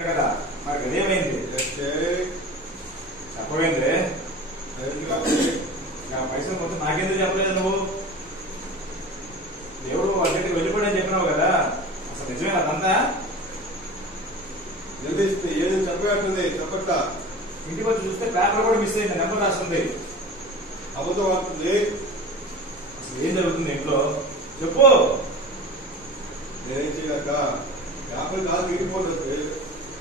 కదా మరి అదేమైంది చెప్పవేంద్రే పైసలు మొత్తం నాకెందుకు చెప్పలేదు నువ్వు దేవుడు వాళ్ళ దగ్గర వెళ్ళిపోయాడని చెప్పినావు కదా అసలు నిజమే అదంతా ఏదో చెప్పేస్తుంది చెప్పట ఇంటికి వచ్చి చూస్తే పేపర్ కూడా మిస్ అయింది నెంబర్ రాస్తుంది అబద్ధం అవుతుంది అసలు ఏం జరుగుతుంది ఇంట్లో చెప్పు నేనేం చేయలేక యాభై కాదు తిరిగిపోతుంది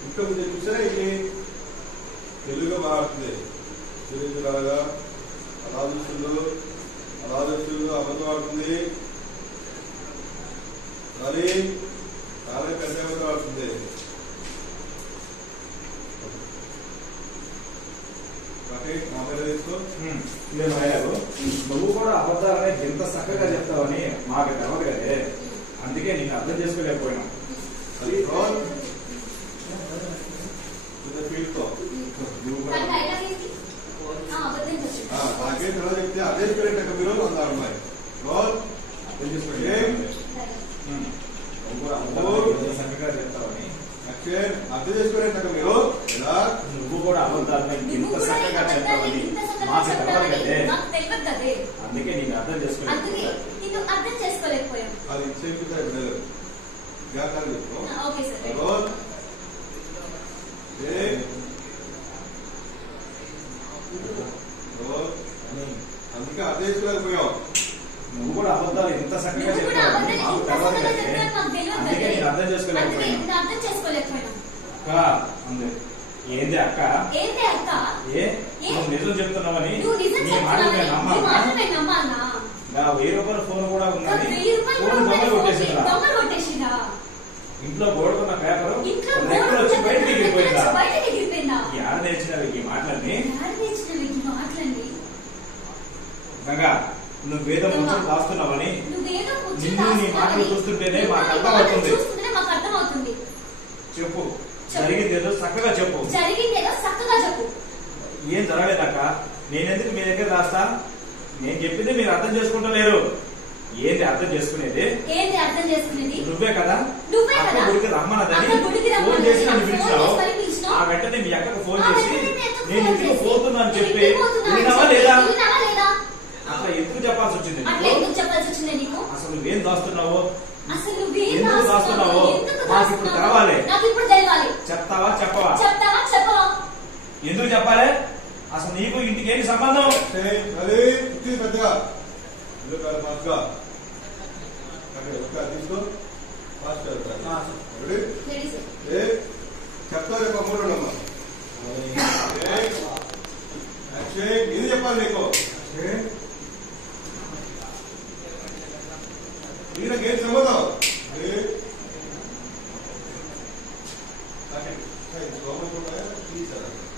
ఇంట్లో కొంచెం చూసారా ఇది తెలుగుగా మారుతుంది తెలుగులాగా అలా చూస్తుంది అబద్ధం ఆడుతుంది మరి చాలా పెద్ద అబద్ధం ఆడుతుంది నువ్వు కూడా అబద్ధాలనే ఎంత చక్కగా చెప్తావని మాకు తెలవదు కదే అందుకే నీకు అర్థం చేసుకోలేకపోయినా నాకేం తెలవ చెప్తే అదే చెప్పేట మీరు అన్నారు అమ్మాయి అర్థం చేసుకోలే చక్కగా చెప్తావని అర్థం చేసుకోలేట మీరు ఎలా నువ్వు కూడా అబద్ధాలని ఎంత చక్కగా చెప్తావని మాకు తెలవదు కదే అందుకే నీకు అర్థం చేసుకోలేకపోయాం అది చెప్తారు జాగ్రత్తగా చెప్తాం అందుకే అర్థం చేసుకోలేకపోయాం నువ్వు కూడా అబద్ధాలు ఎంత చక్కగా చెప్తావని మాకు తెలవదు కదే అందుకే నీకు అర్థం చేసుకోలేకపోయాం అందే ఏంది అక్క నువ్వు నిజం చెప్తున్నావని నీ మాట నమ్మాలా 1000 రూపాయల ఫోన్ కూడా ఉన్నది ఫోన్ దొంగలు కొట్టేసిందా ఇంట్లో గోడకున్న పేపర్ రెక్కలు వచ్చి బయటకి ఎగిరిపోయిందా యాడ నేర్చినవి ఈ మాటలన్నీ గంగా నువ్వు వేద ముచ్చలు దాస్తున్నావని నిన్ను నీ మాటలు చూస్తుంటేనే మాకు అర్థమవుతుంది చెప్పు జరిగిందేదో చక్కగా చెప్పు ఏం జరగలేదక్క నేనెందుకు మీ దగ్గర రాస్తా నేను చెప్పింది మీరు అర్థం చేసుకుంటలేరు ఏంటి అర్థం చేసుకునేది నువ్వే కదా అక్క గుడికి రమ్మన్నదని ఫోన్ చేసి నన్ను పిలిచినావు ఆ వెంటనే మీ అక్కకు ఫోన్ చేసి నేను ఇంటికి పోతున్నా అని చెప్పి విన్నావా లేదా అట్లా ఎందుకు చెప్పాల్సి వచ్చింది నీకు అసలు నువ్వేం దాస్తున్నావు ఎందుకు దాస్తున్నావు మాకు ఇప్పుడు తెలవాలి చెప్తావా చెప్పవా ఎందుకు చెప్పాలి అసలు నీకు ఇంటికి ఏంటి సంబంధం పెద్దగా తీసుకో చెప్తా రేపు అమ్ముడమ్మా ఇది చెప్పాలి నీకు నీకేం సంబంధం